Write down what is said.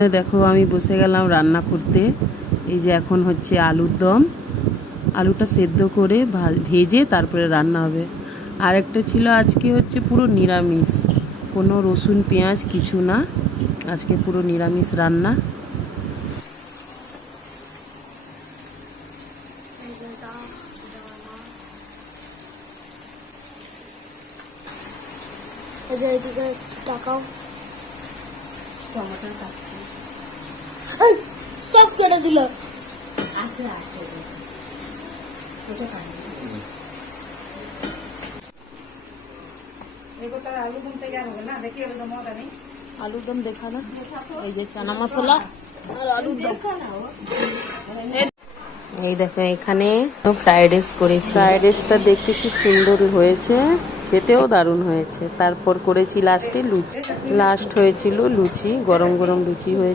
দেখো আমি বসে গেলাম রান্না করতে। এই যে এখন হচ্ছে আলুর দম, আলুটা সেদ্ধ করে ভেজে তারপরে রান্না হবে। আর একটা ছিল আজকে হচ্ছে পুরো নিরামিষ, কোনো রসুন পেঁয়াজ কিছু না, আজকে পুরো নিরামিষ রান্না। টাকাও টমেটো কাটছি, সব কেটে দিল। আচ্ছা আচ্ছা আলুর দম দেখা না, এই যে চানা মশলা আর আলুর দম। এই দেখো এখানে ফ্রাইড রাইস করেছি, ফ্রাইড রাইসটা দেখতে কি সুন্দর হয়েছে, খেতেও দারুণ হয়েছে। তারপর করেছি লাস্টে লুচি, লাস্ট হয়েছিল লুচি, গরম গরম লুচি হয়েছে।